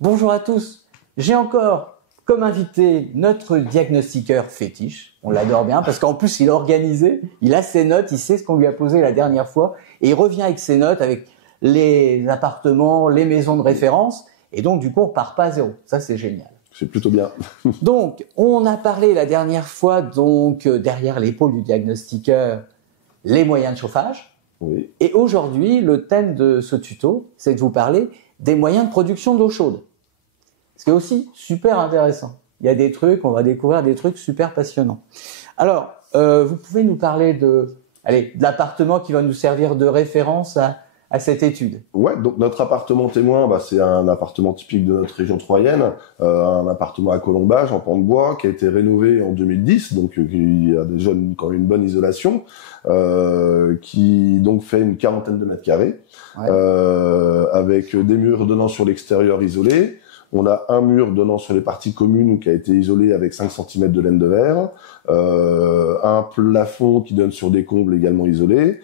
Bonjour à tous. J'ai encore comme invité notre diagnostiqueur fétiche. On l'adore bien parce qu'en plus il est organisé, il a ses notes, il sait ce qu'on lui a posé la dernière fois et il revient avec ses notes, avec les appartements, les maisons de référence et donc du coup on repart pas à zéro. Ça c'est génial. C'est plutôt bien. Donc on a parlé la dernière fois derrière l'épaule du diagnostiqueur les moyens de chauffage. Oui. Et aujourd'hui le thème de ce tuto c'est de vous parler des moyens de production d'eau chaude. Ce qui est aussi super intéressant. Il y a des trucs, on va découvrir des trucs super passionnants. Alors, vous pouvez nous parler de l'appartement qui va nous servir de référence à cette étude. Ouais, donc notre appartement témoin, c'est un appartement typique de notre région troyenne, un appartement à Colombage en pan de bois qui a été rénové en 2010, donc il a déjà quand même une bonne isolation, qui donc fait une quarantaine de mètres carrés, ouais. Avec des murs donnant sur l'extérieur isolés. On a un mur donnant sur les parties communes qui a été isolé avec 5 cm de laine de verre, un plafond qui donne sur des combles également isolés,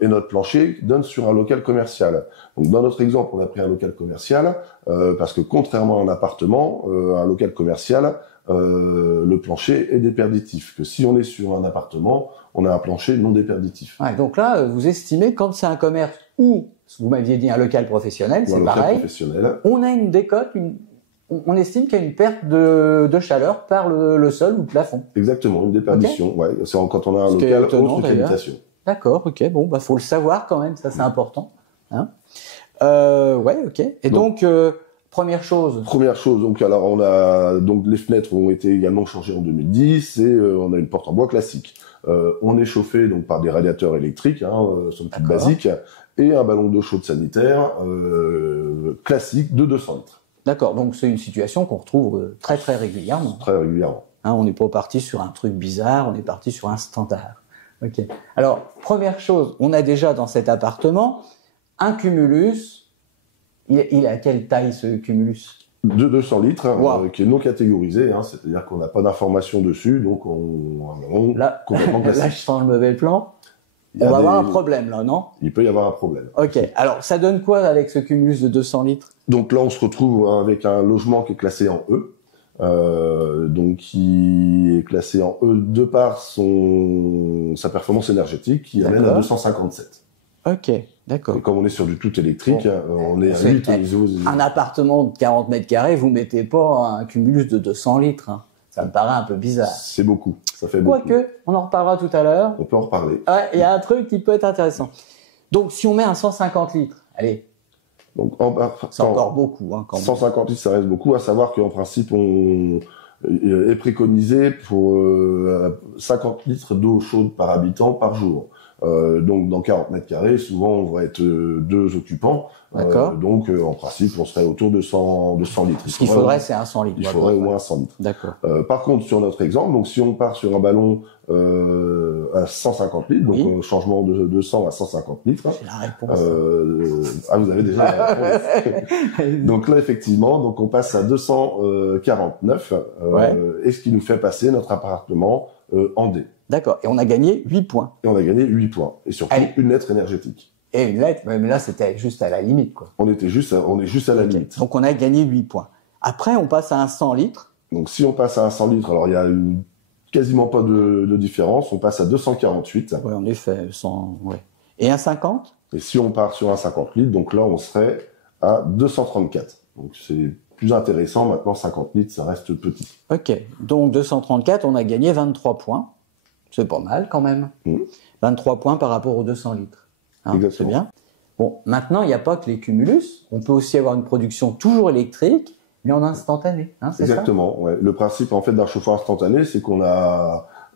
et notre plancher qui donne sur un local commercial. Donc dans notre exemple, on a pris un local commercial parce que contrairement à un appartement, un local commercial, le plancher est déperditif. Que si on est sur un appartement, on a un plancher non déperditif. Ouais, donc là, vous estimez quand c'est un commerce ou vous m'aviez dit un local professionnel, c'est pareil. Professionnel. On a une décote, on estime qu'il y a une perte de chaleur par le sol ou le plafond. Exactement, une déperdition. Okay. Ouais, c'est quand on a un local haute habitation. D'accord, ok. Bon, faut le savoir quand même, ça c'est important. Hein ouais, ok. Et donc première chose. Donc alors on a donc les fenêtres ont été également changées en 2010 et on a une porte en bois classique. On est chauffé donc par des radiateurs électriques, somme toute basique, et un ballon d'eau chaude sanitaire classique de 200 litres. D'accord, donc c'est une situation qu'on retrouve très très régulièrement. Très régulièrement. On n'est pas parti sur un truc bizarre, on est parti sur un standard. Ok. Alors première chose, on a déjà dans cet appartement un cumulus. Il a quelle taille ce cumulus? De 200 litres, wow. Qui est non catégorisé, c'est-à-dire qu'on n'a pas d'informations dessus, donc là, complètement classique. Là, je sens le mauvais plan. On va avoir un problème, là, non? Il peut y avoir un problème. Ok. Alors, ça donne quoi avec ce cumulus de 200 litres? Donc là, on se retrouve avec un logement qui est classé en E, donc qui est classé en E de par sa performance énergétique, qui amène à 257. Ok, d'accord. Et comme on est sur du tout électrique, on est à 8 Un appartement de 40 mètres carrés, vous mettez pas un cumulus de 200 litres. Ça me paraît un peu bizarre. C'est beaucoup. Ça fait beaucoup. Quoique, on en reparlera tout à l'heure. On peut en reparler. Ouais, il y a un truc qui peut être intéressant. Donc, si on met un 150 litres, allez. Donc, c'est encore beaucoup, quand même. 150 litres, ça reste beaucoup. À savoir qu'en principe, on est préconisé pour 50 litres d'eau chaude par habitant par jour. Donc dans 40 mètres carrés, souvent on va être 2 occupants. Donc en principe, on serait autour de 100 litres. Ce qu'il faudrait, c'est un 100 litres. Il faudrait au moins 100 litres. D'accord. Par contre, sur notre exemple, donc si on part sur un ballon à 150 litres, donc un changement de 200 à 150 litres. J'ai la réponse. Vous avez déjà la réponse. Donc là, effectivement, donc on passe à 249, et ce qui nous fait passer notre appartement en D. D'accord. Et on a gagné 8 points. Et on a gagné 8 points. Et surtout, une lettre énergétique. Et une lettre, mais là, c'était juste à la limite, quoi. On est juste à la limite. Donc, on a gagné 8 points. Après, on passe à un 100 litres. Donc, si on passe à un 100 litres, alors il y a quasiment pas de différence. On passe à 248. Oui, en effet, ouais. Et un 50? Et si on part sur un 50 litres, donc là, on serait à 234. Donc, c'est plus intéressant. Maintenant, 50 litres, ça reste petit. Ok. Donc, 234, on a gagné 23 points. C'est pas mal quand même. 23 points par rapport aux 200 litres. C'est bien. Bon, maintenant, il n'y a pas que les cumulus. On peut aussi avoir une production toujours électrique, mais en instantané. C'est exactement. Ça ouais. Le principe en fait d'un chauffeur instantané, c'est qu'on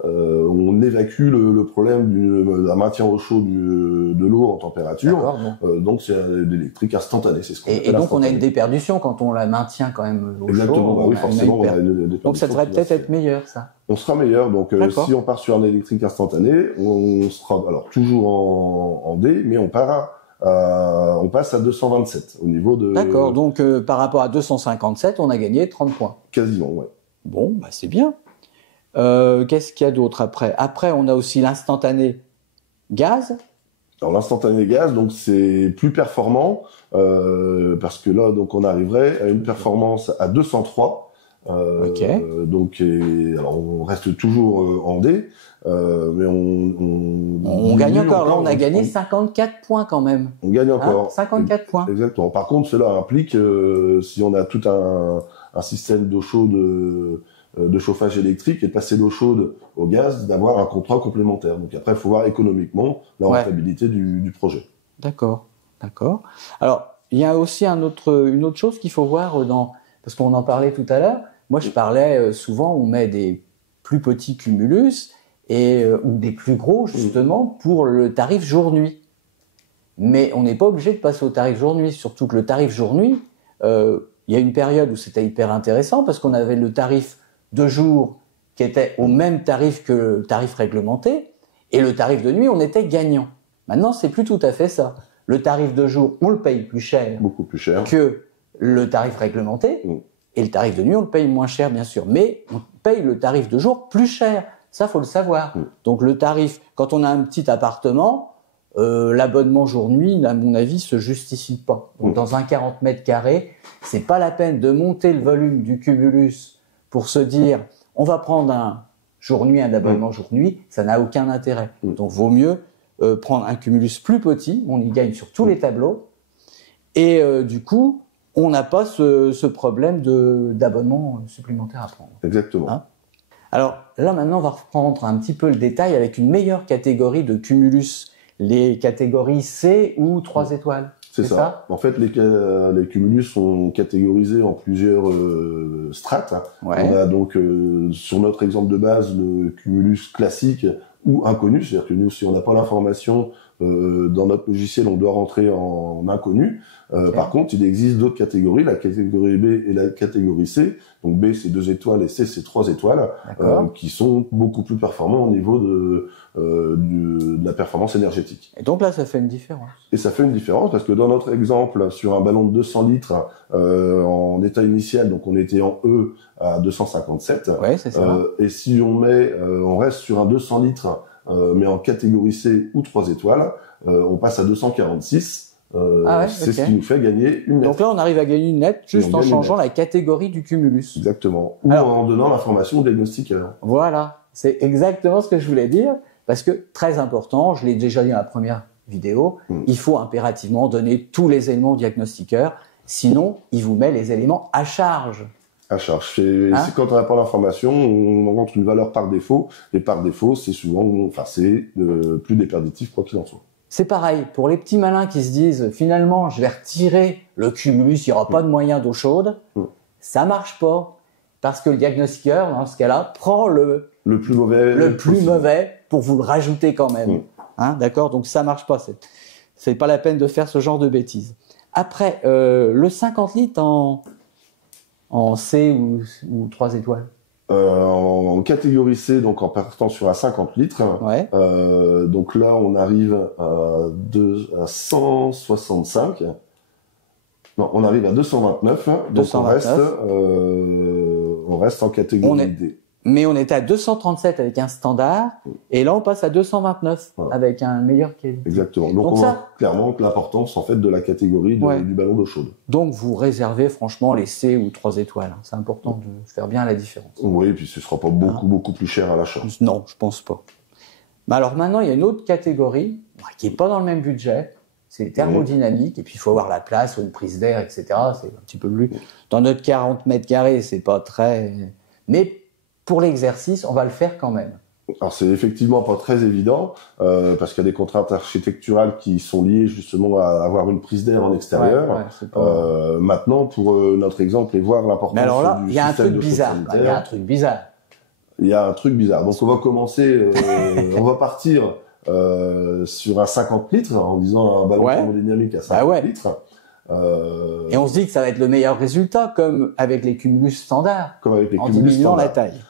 on évacue le problème d'un maintien au chaud de l'eau en température. Donc c'est l'électrique instantané. C'est ce qu'on appelle et donc on a une déperdition quand on la maintient quand même au exactement, chaud. Oui, forcément. On a donc ça devrait peut-être être meilleur, ça. On sera meilleur. Donc si on part sur un électrique instantané, on sera alors toujours en D, mais on passe à 227 au niveau de... D'accord, donc par rapport à 257, on a gagné 30 points. Quasiment, ouais. Bon, c'est bien. Qu'est-ce qu'il y a d'autre après? Après, on a aussi l'instantané gaz. Alors l'instantané gaz, donc c'est plus performant parce que là, donc on arriverait à une performance à 203. Ok. Donc, alors on reste toujours en D, mais On gagne encore. Là, on a gagné 54 points quand même. On gagne encore. 54 points. Exactement. Par contre, cela implique, si on a tout un système d'eau chaude, de chauffage électrique et de passer l'eau chaude au gaz, d'avoir un contrat complémentaire. Donc après, il faut voir économiquement la rentabilité du projet. D'accord. Alors, il y a aussi une autre chose qu'il faut voir parce qu'on en parlait tout à l'heure. Moi, je parlais souvent, on met des plus petits cumulus ou des plus gros, justement, pour le tarif jour-nuit. Mais on n'est pas obligé de passer au tarif jour-nuit, surtout que le tarif jour-nuit, il y a une période où c'était hyper intéressant parce qu'on avait le tarif de jour qui était au même tarif que le tarif réglementé, et le tarif de nuit, on était gagnant. Maintenant, c'est plus tout à fait ça. Le tarif de jour, on le paye plus cher. Beaucoup plus cher. Que le tarif réglementé. Et le tarif de nuit, on le paye moins cher, bien sûr. Mais on paye le tarif de jour plus cher. Ça, faut le savoir. Donc, le tarif, quand on a un petit appartement, l'abonnement jour-nuit, à mon avis, se justifie pas. Donc, dans un 40 mètres carrés, c'est pas la peine de monter le volume du cumulus pour se dire, on va prendre un jour-nuit, un abonnement jour-nuit. Ça n'a aucun intérêt. Donc, vaut mieux prendre un cumulus plus petit. On y gagne sur tous les tableaux. Et du coup, on n'a pas ce problème d'abonnement supplémentaire à prendre. Exactement. Hein? Alors là, maintenant, on va reprendre un petit peu le détail avec une meilleure catégorie de cumulus, les catégories C ou 3 étoiles. C'est ça. En fait, les cumulus sont catégorisés en plusieurs strates. Ouais. On a donc, sur notre exemple de base, le cumulus classique ou inconnu. C'est-à-dire que nous, si on n'a pas l'information dans notre logiciel, on doit rentrer en inconnu. Par contre, il existe d'autres catégories, la catégorie B et la catégorie C. Donc B, c'est 2 étoiles et C, c'est 3 étoiles, qui sont beaucoup plus performants au niveau de la performance énergétique. Et donc là, ça fait une différence. Et ça fait une différence parce que dans notre exemple, sur un ballon de 200 litres en état initial, donc on était en E à 257. Ouais, c'est ça. Et si on reste sur un 200 litres, mais en catégorie C ou 3 étoiles, on passe à 246. C'est ce qui nous fait gagner une nette. Donc là, on arrive à gagner une nette juste en changeant la catégorie du cumulus. Exactement. Ou en donnant l'information au diagnostiqueur. Voilà. C'est exactement ce que je voulais dire. Parce que, très important, je l'ai déjà dit dans la première vidéo, il faut impérativement donner tous les éléments au diagnostiqueur. Sinon, il vous met les éléments à charge. À charge. C'est quand on n'a pas l'information, on rentre une valeur par défaut. Et par défaut, c'est souvent, c'est plus déperditif, quoi qu'il en soit. C'est pareil, pour les petits malins qui se disent, finalement, je vais retirer le cumulus, il n'y aura pas de moyen d'eau chaude. Ça marche pas. Parce que le diagnostiqueur, dans ce cas-là, prend le plus mauvais pour vous le rajouter quand même. D'accord? Donc ça marche pas. C'est pas la peine de faire ce genre de bêtises. Après, le 50 litres en C ou 3 étoiles? En catégorie C, donc en partant sur un 50 litres. Ouais. Donc là, on arrive à 165. Non, on arrive à 229. Donc on reste en catégorie D. Mais on était à 237 avec un standard, et là on passe à 229 avec un meilleur qualité. Exactement. Donc on voit clairement l'importance en fait de la catégorie du ballon d'eau chaude. Donc vous réservez franchement les C ou 3 étoiles. C'est important de faire bien la différence. Oui, et puis ce sera pas beaucoup plus cher à l'achat. Non, je pense pas. Mais alors maintenant il y a une autre catégorie qui est pas dans le même budget. C'est thermodynamique, et puis il faut avoir la place, ou une prise d'air, etc. C'est un petit peu plus. Dans notre 40 mètres carrés, c'est pas très. Mais pour l'exercice, on va le faire quand même. Alors c'est effectivement pas très évident parce qu'il y a des contraintes architecturales qui sont liées justement à avoir une prise d'air en extérieur. Maintenant, pour notre exemple et voir l'importance. Mais alors là, du il y a un truc bizarre. Il y a un truc bizarre. Donc on va commencer, on va partir sur un 50 litres en disant un ballon thermodynamique à 50 litres. Et on se dit que ça va être le meilleur résultat, comme avec les cumulus standards. Comme avec les cumulus standards. En diminuant la taille.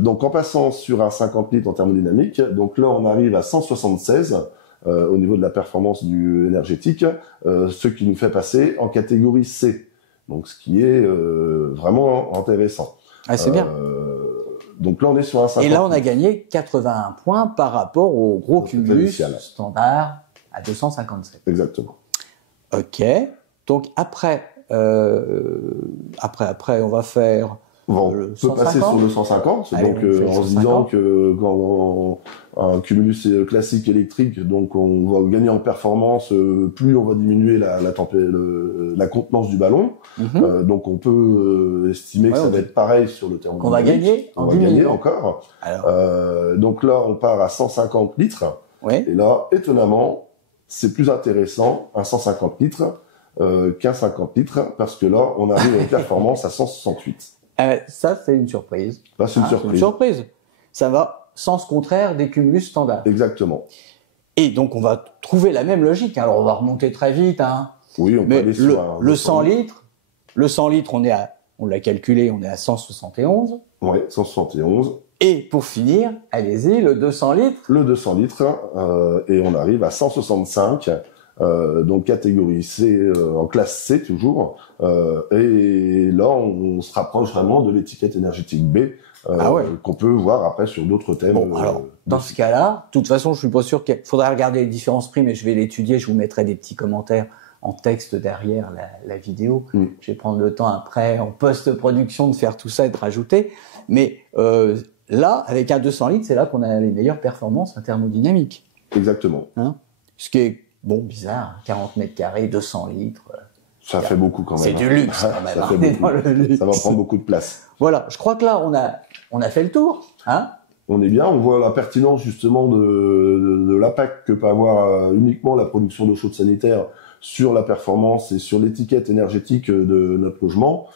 Donc en passant sur un 50 litres en thermodynamique, donc là on arrive à 176 au niveau de la performance du énergétique, ce qui nous fait passer en catégorie C. Donc ce qui est vraiment intéressant. Ah, c'est bien. Donc là on est sur un 50. Et là on a gagné 81 points par rapport au gros cumulus standard à 257. Exactement. Ok. Donc après, on va faire Bon, le on peut passer 150. sur le 150, Allez, donc on fait le en se 150. disant que quand un cumulus classique électrique, donc on va gagner en performance, plus on va diminuer la contenance du ballon. Donc on peut estimer que ça va être pareil sur le thermodynamique. On va gagner on va gagner encore. Alors, donc là, on part à 150 litres. oui. Et là, étonnamment, c'est plus intéressant un 150 litres qu'un 50 litres, parce que là, on arrive à une performance à 168. Ça, c'est une surprise. Là, c'est une surprise. Ça va sens contraire des cumulus standards. Exactement. Et donc, on va trouver la même logique. Alors, on va remonter très vite. Oui, on peut aller sur le 100 litres, on l'a calculé, on est à 171. Oui, 171. Et pour finir, allez-y, le 200 litres. Le 200 litres, et on arrive à 165. Donc catégorie C, en classe C toujours, et là on se rapproche vraiment de l'étiquette énergétique B, qu'on peut voir après sur d'autres thèmes. Bon, alors dans ce cas-là, de toute façon, je suis pas sûr qu'il faudra regarder les différences prix, mais je vais l'étudier. Je vous mettrai des petits commentaires en texte derrière la vidéo. Je vais prendre le temps après en post-production de faire tout ça et de rajouter. Mais là, avec un 200 litres, c'est là qu'on a les meilleures performances en thermodynamique. Exactement. Ce qui est bon, bizarre, 40 mètres carrés, 200 litres. Ça fait beaucoup quand même. C'est du luxe quand même. Ça fait beaucoup. Ça va prendre beaucoup de place. Voilà, je crois que là, on a fait le tour. On est bien, on voit la pertinence justement de l'impact que peut avoir uniquement la production d'eau chaude sanitaire sur la performance et sur l'étiquette énergétique de notre logement,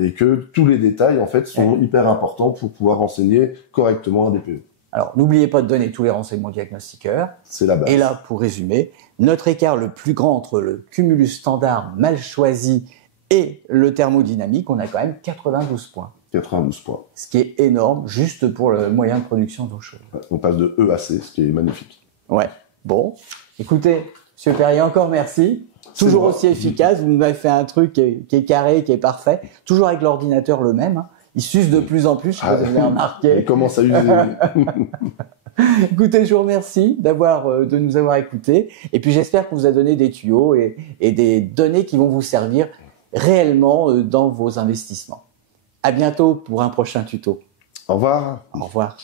et que tous les détails en fait sont hyper importants pour pouvoir renseigner correctement un DPE. Alors, n'oubliez pas de donner tous les renseignements diagnostiqueurs. C'est la base. Et là, pour résumer, notre écart le plus grand entre le cumulus standard mal choisi et le thermodynamique, on a quand même 92 points. 92 points. Ce qui est énorme, juste pour le moyen de production d'eau chaude. On passe de E à C, ce qui est magnifique. Ouais. Bon. Écoutez, Monsieur Perrier, encore merci. Toujours aussi efficace. Vous nous avez fait un truc qui est carré, qui est parfait. Toujours avec l'ordinateur le même. Il s'use de plus en plus, je sais pas si vous avez remarqué. Il commence à user. Écoutez, je vous remercie de nous avoir écoutés. Et puis j'espère qu'on vous a donné des tuyaux et des données qui vont vous servir réellement dans vos investissements. À bientôt pour un prochain tuto. Au revoir. Au revoir.